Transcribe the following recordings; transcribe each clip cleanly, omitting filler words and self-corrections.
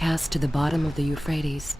cast to the bottom of the Euphrates.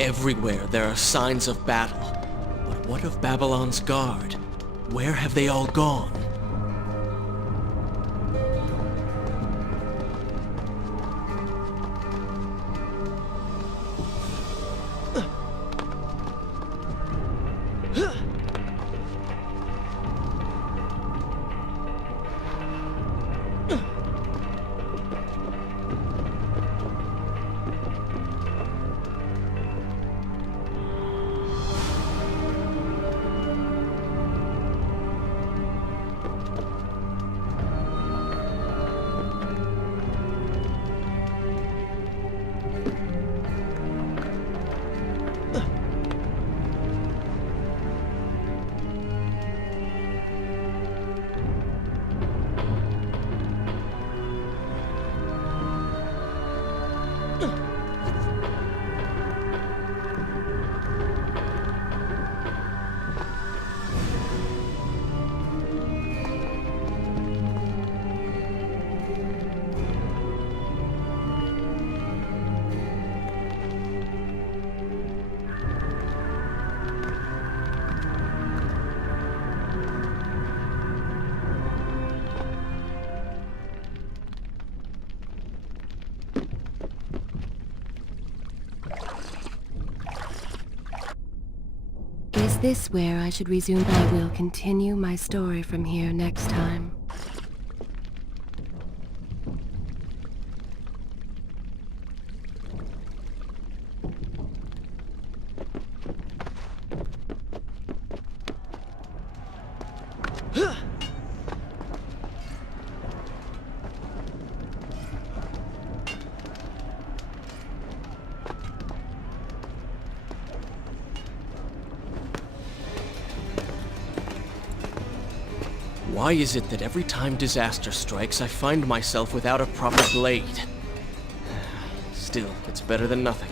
Everywhere there are signs of battle. But what of Babylon's guard? Where have they all gone? Is this where I should resume? I will continue my story from here next time. Why is it that every time disaster strikes, I find myself without a proper blade? Still, it's better than nothing.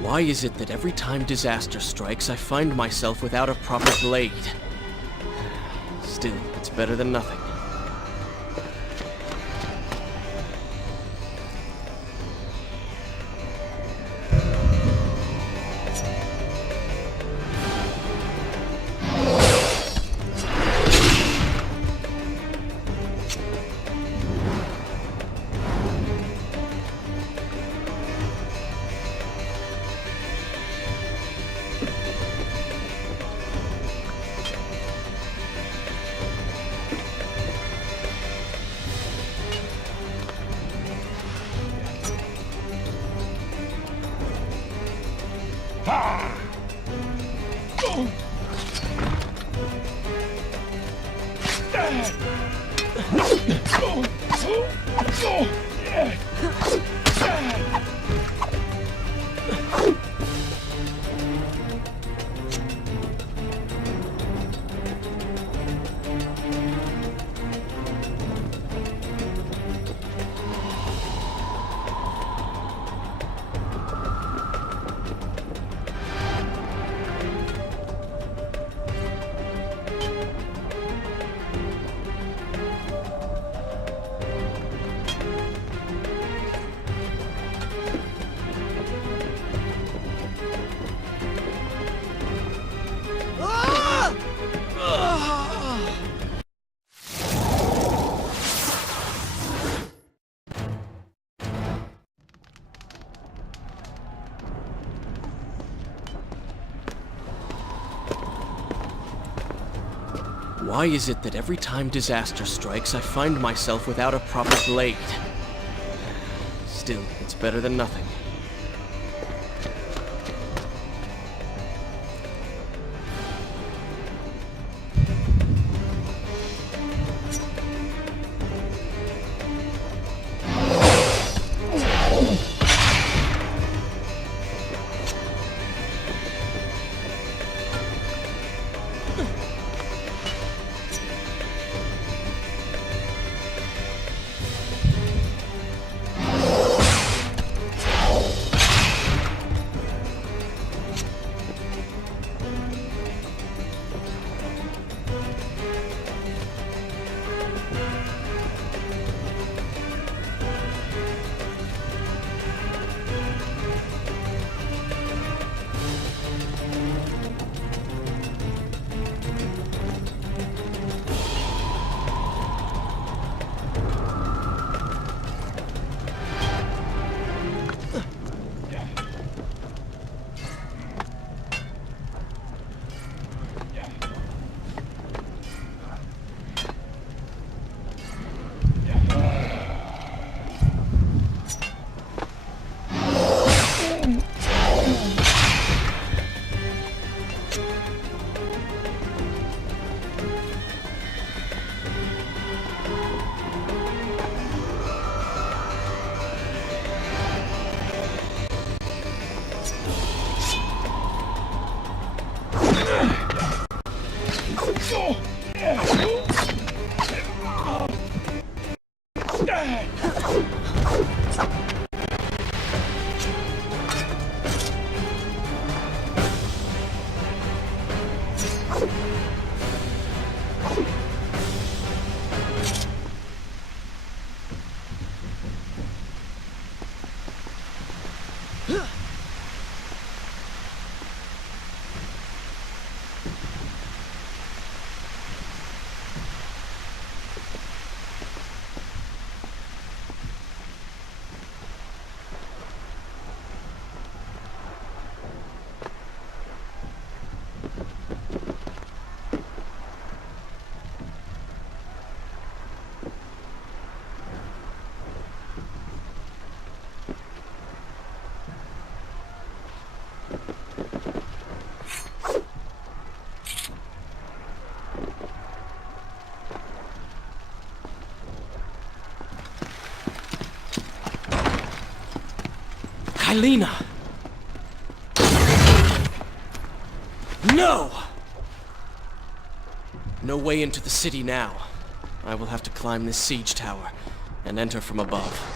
Why is it that every time disaster strikes, I find myself without a proper blade? Still, it's better than nothing. Why is it that every time disaster strikes, I find myself without a proper blade? Still, it's better than nothing. Kylina! No! No way into the city now. I will have to climb this siege tower and enter from above.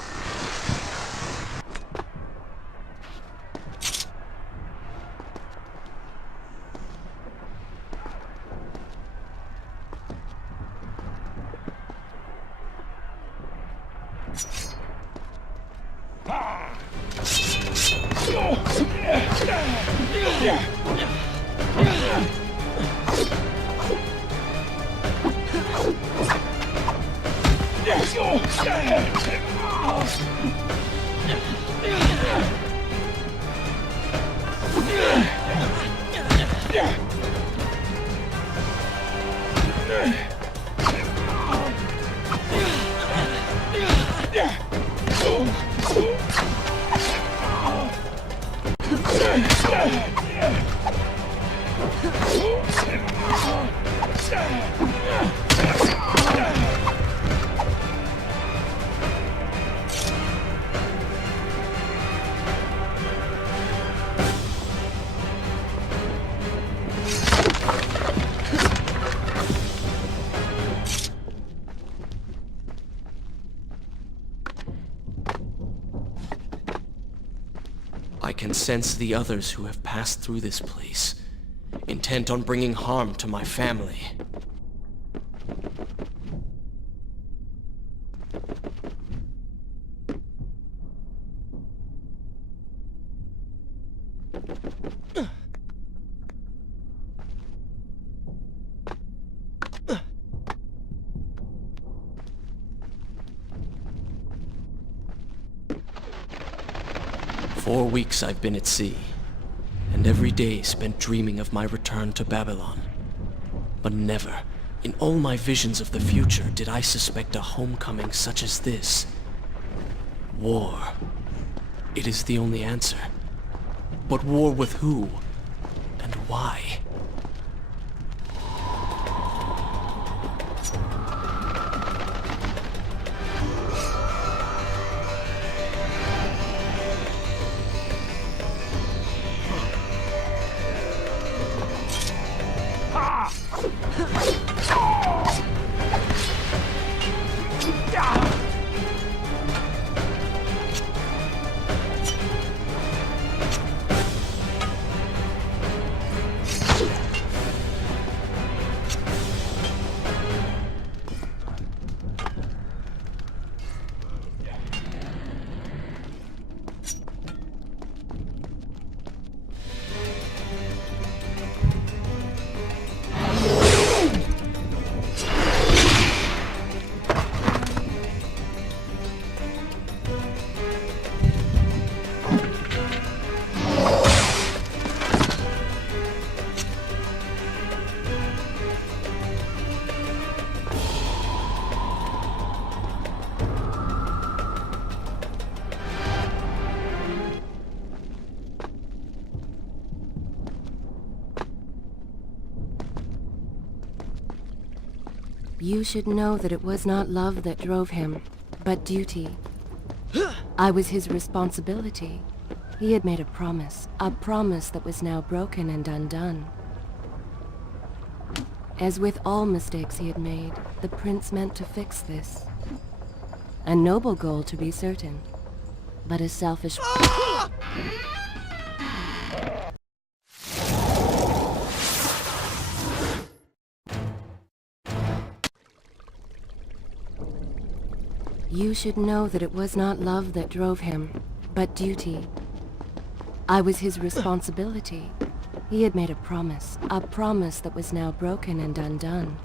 I can sense the others who have passed through this place, intent on bringing harm to my family. For 4 weeks I've been at sea, and every day spent dreaming of my return to Babylon. But never, in all my visions of the future, did I suspect a homecoming such as this. War. It is the only answer. But war with who? And why? You should know that it was not love that drove him, but duty. I was his responsibility. He had made a promise that was now broken and undone. As with all mistakes he had made, the prince meant to fix this. A noble goal, to be certain, but a selfish... You should know that it was not love that drove him, but duty. I was his responsibility. He had made a promise that was now broken and undone.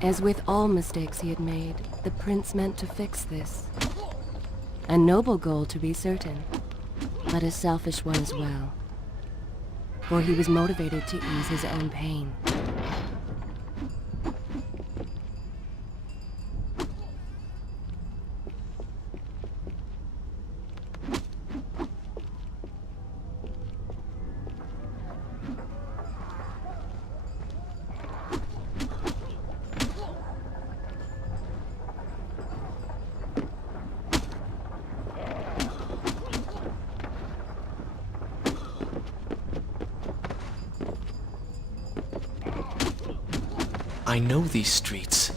As with all mistakes he had made, the prince meant to fix this. A noble goal, to be certain, but a selfish one as well. For he was motivated to ease his own pain. I know these streets.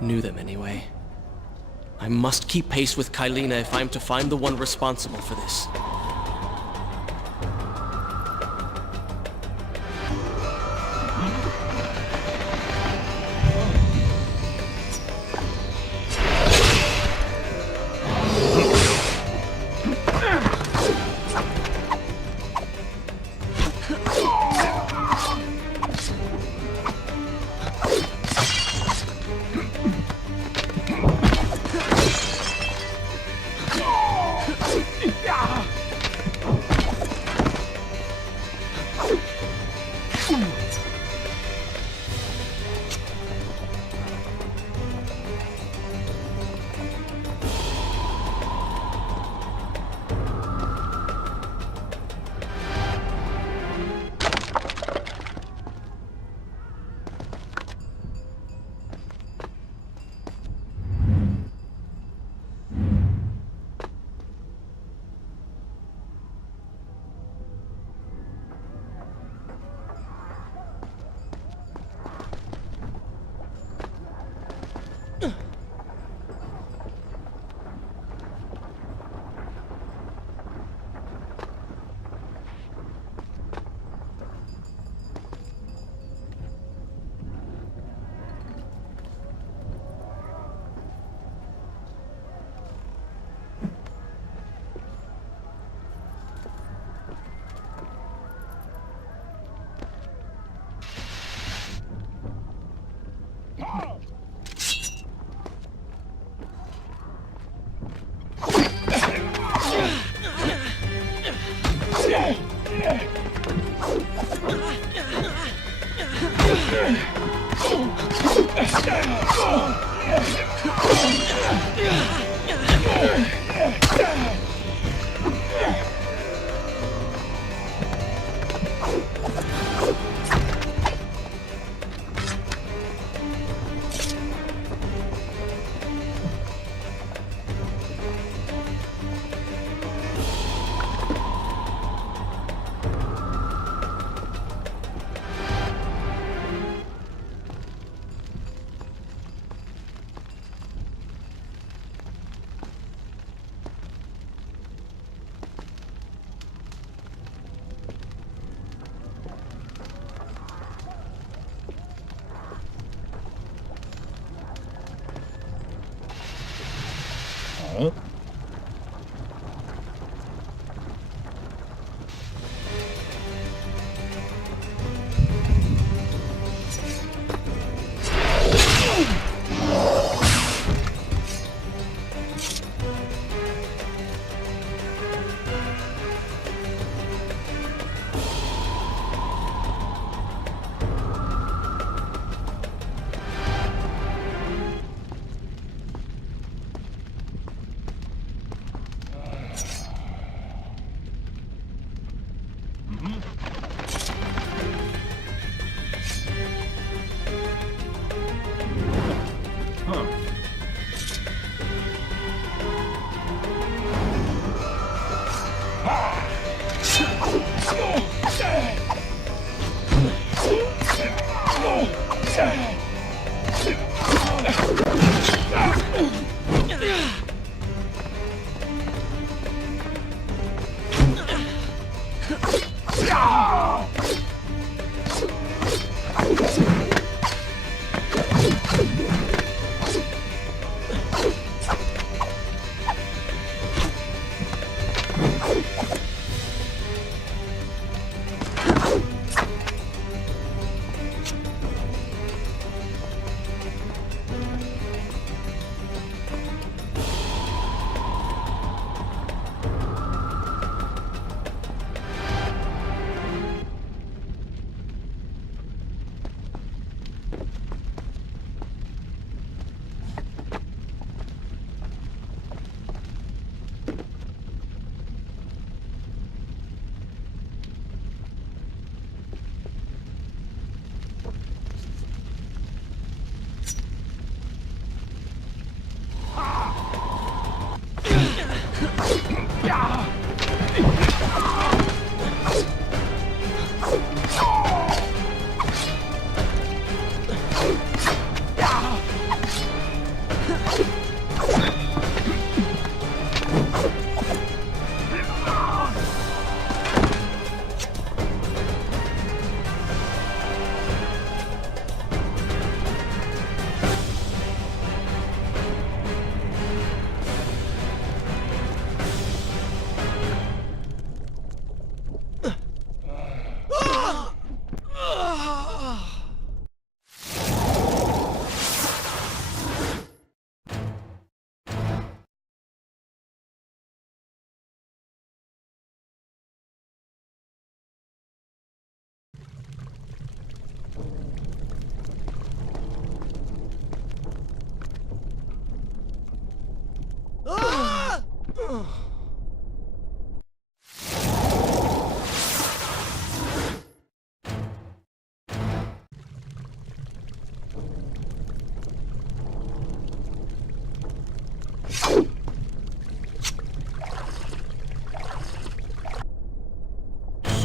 Knew them anyway. I must keep pace with Kylina if I'm to find the one responsible for this.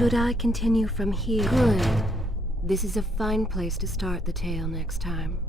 Should I continue from here? Good. This is a fine place to start the tale next time.